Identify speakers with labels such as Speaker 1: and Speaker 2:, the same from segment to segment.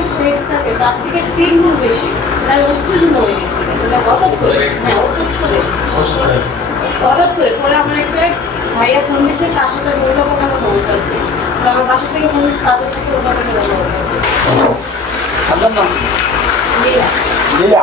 Speaker 1: পরিমাণ সেক্স থাকে তার থেকে তিন গুণ বেশি। তার উত্তেজনা হয়ে গেছে। হঠাৎ করে হ্যাঁ হঠাৎ করে। হঠাৎ করে পরে আমার একটা ভাইয়া ফোন দিছে তার সাথে মহিলা পোকা কথা আসছে আমার বাসা থেকে ফোন তাদের সাথে মুরগা পোকা কথা বলতেছে
Speaker 2: আপনার নাম?
Speaker 1: লীলা।
Speaker 2: লীলা।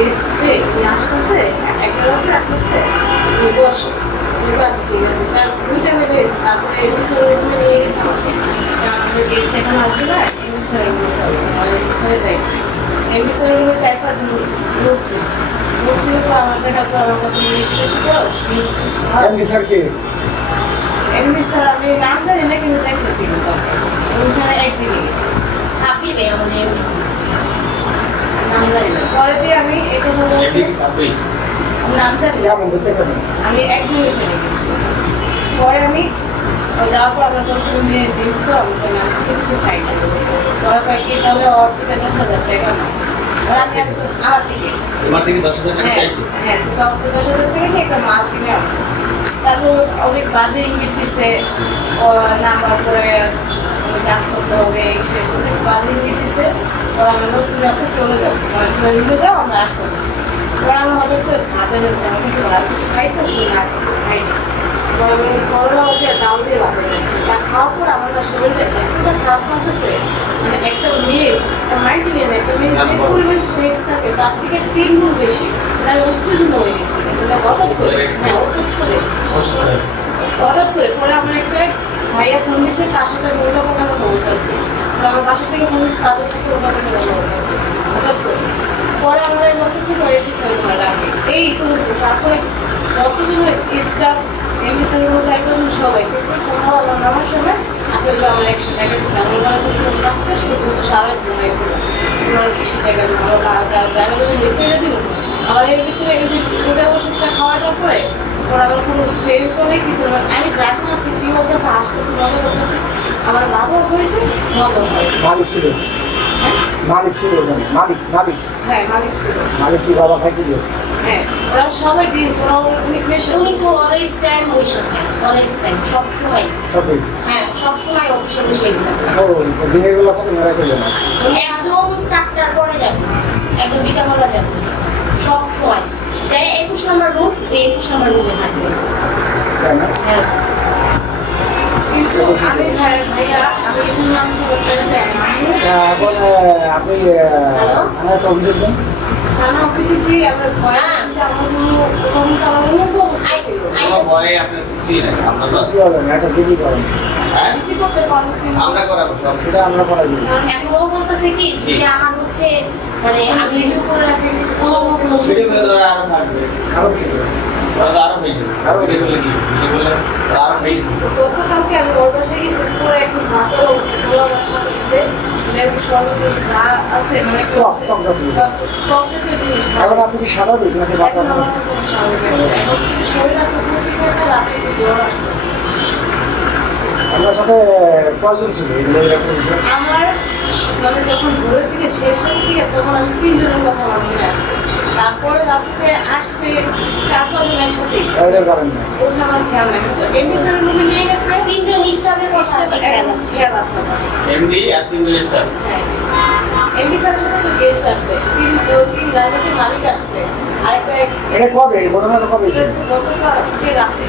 Speaker 1: এসছে আসতেছে একটা বাজে আসতেছে। তুমি বসো ঠিক আছে ঠিক আছে। তার দুইটা বেজে গেছে তারপরে এমবিসের রুমে নিয়ে গেছে আমাকে। আমাদের গেস্ট এখানে আসবে না এমবিসের রুমে চলে এমবিসের দেয় এমবিসের রুমে চার পাঁচজন ঢুকছে ঢুকছিল তো আমার দেখার পর আমার কথা করো ইংলিশ টেস্ট
Speaker 2: এমডি স্যার কি?
Speaker 1: এমনি স্যার আমি নাম জানি না কিন্তু দেখতেছি ওইখানে একদিনই গেছি
Speaker 3: সাবির আমাদের এমবিসি
Speaker 1: নাম জানি না পরে দিয়ে আমি বলছি নাম জানি না। আমি একদিন গেছি পরে আমি যাওয়ার পর আমার যখন তুমি ড্রিঙ্কস করো আমি বললাম আমি কিছু খাই না। পরে কয়েকদিন তাহলে ওর থেকে দশ হাজার টাকা না আমি আর- আমার থেকে
Speaker 4: তোমার থেকে দশ হাজার টাকা
Speaker 1: হ্যাঁ
Speaker 4: চাইছি?
Speaker 1: হ্যাঁ তো আমার দশ হাজার টাকা নিয়ে একটা মাল কিনে তারপর অনেক বাজে ইঙ্গিত দিচ্ছে নাম্বার করে কাজ করতে হবে এই সে অনেক বাজে ইঙ্গিত দিচ্ছে ও আমি তুমি এখন চলে যাও মানে তুমি রুমে যাও আমরা আসতে আসতে পরে আমার হঠাৎ করে ভাতে হচ্ছে আমার কিছু ভাত কিছু খাইছে তুমি না কিছু খাইনি আমি করলা হচ্ছে ডাল দিয়ে ভাতে তা খাওয়ার পর আমার শরীরটা এতটা খারাপ লাগতেছে মানে একটা মেয়ে মাইন্ড নিয়ে একটা মেয়ে যে পরিমাণ সেক্স থাকে তার থেকে তিন গুণ বেশি তার উত্তেজনা হয়ে গেছে হঠাৎ করে হ্যাঁ হঠাৎ করে হঠাৎ করে পরে আমার একটা ভাইয়া ফোন দিছে, তার সাথে পোকা কথা বলতেছে আমার বাসা থেকে ফোন দিচ্ছে তাদের সাথে মুরগা পোকা কথা বলতেছে হঠাৎ করে। পরে আমরা বলতেছি এমপি স্যার ডাকে এই পর্যন্ত, তারপরে কতজন স্টাফ এমপি স্যার চাই পাঁচজন সবাই। সকাল আমার নামার সময় আপনি আমার একশো টাকা দিচ্ছে আমার বলে তুমি কাজ করছ তুমি সারা ঘুমাইছিল তোমার বেশি টাকা দিল আমার বারো টাকা তুমি আমার এর ভিতরে এই যে দুটা ওষুধটা খাওয়া দাওয়ার পরে, ওর আমার কোনো সেন্স নেই, কিছু না আমি জানি না সে কী আসতেছে মজা আমার বাবার হয়েছে মজা হয়েছে।
Speaker 2: মালিক ছিল। মালিক ছিল। মালিক মালিক।
Speaker 1: হ্যাঁ মালিক ছিল।
Speaker 2: মালিক কি বাবা খাইছিল?
Speaker 1: হ্যাঁ ওরা সবাই ডিস ওরা
Speaker 3: উনি তো অলওয়েজ টাইম বসে থাকে অলওয়েজ টাইম সব সময়। হ্যাঁ সব সময় অফিসে বসে
Speaker 2: ও দিনের বেলা থাকে মেরাইতে না
Speaker 3: একদম চারটার পরে যাবে একদম বিকালবেলা যাবে। সব সময়। যাই একুশ নম্বর রুম একুশ নম্বর রুমে থাকবে। হ্যাঁ
Speaker 1: কিন্তু আমি ভাই ভাইয়া আমি এখন নাম ছিল আমি
Speaker 2: তা এখন আহ, আপনি অভিযোগ দেন
Speaker 1: থানা অফিসে গিয়ে আমার ভয়
Speaker 4: আপনার কিছুই নাই আমরা তো
Speaker 2: করেন
Speaker 4: হ্যাঁ?
Speaker 1: চিঠি করতে পারব কিন্তু
Speaker 4: আমরা করাবো সব
Speaker 2: সেটা আমরা করাই
Speaker 3: এখন ও বলতেছে কি আমার হচ্ছে মানে আমি
Speaker 1: গতকালকে ওর গেছি পুরো অবস্থা পুরো আমার সাথে সাথে লেবু শরবত যা আছে মানে
Speaker 2: টক, টক জাতীয়।
Speaker 1: জিনিস।
Speaker 2: এখন আপনি কি স্বাভাবিক নাকি
Speaker 1: আমার আছে। এখন শরীর এত প্রচুর একটা রাতে একটু জ্বর আসছে
Speaker 2: আপনার সাথে কয়জন ছিল?
Speaker 1: আমার মানে যখন ভোরের দিকে শেষের দিকে তখন আমি তিনজনের কথা আমার মনে আছে। তারপরে রাত্রিতে আসছে চার পাঁচজন একসাথে। ওটা আমার খেয়াল নাই। কিন্তু এমবিসির রুমে নিয়ে গেছে
Speaker 3: তিনজন স্টাফের স্টাফে খেয়াল আছে।
Speaker 1: খেয়াল আছে।
Speaker 4: এমডি আর তিনজন স্টাফ
Speaker 1: হ্যাঁ। এমবি স্যারের সাথে তো গেস্ট আসছে তিন তিন গার্মেন্টসের মালিক আসছে।
Speaker 2: এটা কবে? ঘটনাটা কবে
Speaker 1: রাতে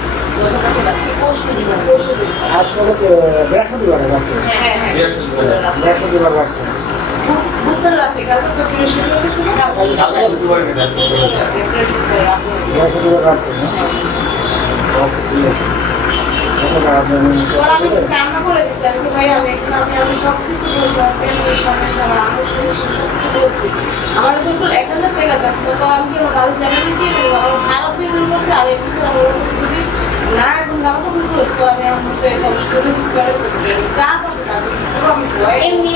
Speaker 1: রাতে
Speaker 2: তো বৃহস্পতিবার
Speaker 1: হ্যাঁ হ্যাঁ হ্যাঁ
Speaker 4: বৃহস্পতিবার।
Speaker 1: রাতে। বু- বুধবার রাতে কালকে তো বৃহস্পতিবার গেছে না? কালকে
Speaker 4: শুক্রবার গেছে
Speaker 1: রাতে, বৃহস্পতিবার রাতে।
Speaker 2: বৃহস্পতিবার রাত্রে ওকে ঠিক আছে।
Speaker 1: আমার বিলকুল এক হাজার টাকা থাকতো তো আমি আমার বাড়ির জায়গা নিচ্ছি আমার খারাপ পেমেন্ট করছে আর এমনি স্যার আমার যদি না এখন জামা কাপড় তো আমি আমার মধ্যে একটা স্টুডেন্ট করে চার পাশে
Speaker 3: এমনি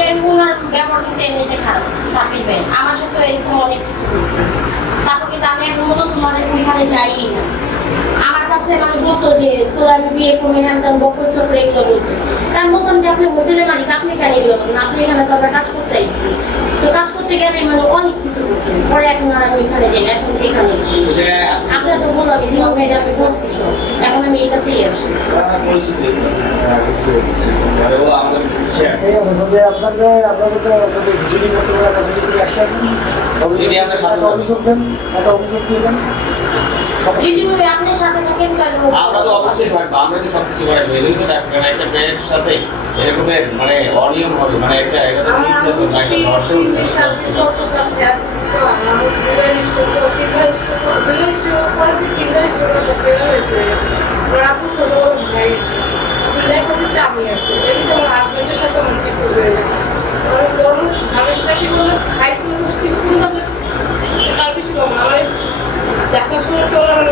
Speaker 3: ব্যবহার কিন্তু এমনিতে খারাপ সাপির ভাই আমার সাথে এরকম অনেক কিছু। তারপর কিন্তু আমি এখন মতো তোমাদের ওইখানে যাই না। কাছে মানে বলতো যে তোর আমি বিয়ে করব হ্যান তেন বকর চক্র এগুলো বলতো তার মতন যে আপনি হোটেলে মালিক আপনি কেন এগুলো বলেন? আপনি এখানে তো আমরা কাজ করতে আইসি তো কাজ করতে গেলে মানে অনেক কিছু করতেন পরে এখন আর আমি ওইখানে যাই না এখন এখানে আপনার তো বললাম লিও ভাইরা আমি বলছি সব। এখন আমি এটাতেই আসি।
Speaker 4: আপনার পরিচিত ও আমাদের শেয়ার
Speaker 2: ঠিক আছে যদি আপনাকে আপনাদের যদি জিডি করতে পারে আপনার জিডি করে আসলেন।
Speaker 4: জিডি আপনার সাথে
Speaker 2: একটা অভিযোগ একটা অভিযোগ দিবেন
Speaker 3: যদি আপনার সাথে থাকেন তাহলে ও-
Speaker 4: আমরা তো অবশ্যই থাকব আমরা তো সব কিছু করাই কিন্তু দেখছি কারণ একটা প্যারেন্টের সাথে এরকমের মানে অনিয়ম হবে মানে একটা এটা তো নির্যাতন না, একটা ধর্ষণ
Speaker 1: হয় আমি আসছি এদিকে আমার হাজবেন্ডের সাথে আমার কি করবে গেছে আমার বড় আমি সেটা কি বললাম হাই স্কুল মুশকিল কোন তার বেশি কম আমার দেখাশোনা চলে আমার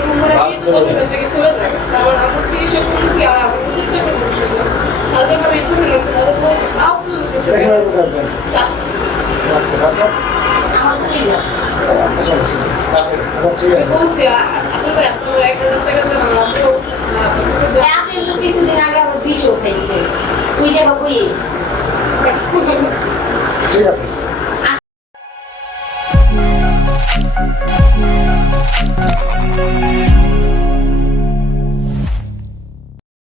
Speaker 3: কিছুদিন আগে আমার বিষও খাইছে জায়গা বই
Speaker 2: ঠিক আছে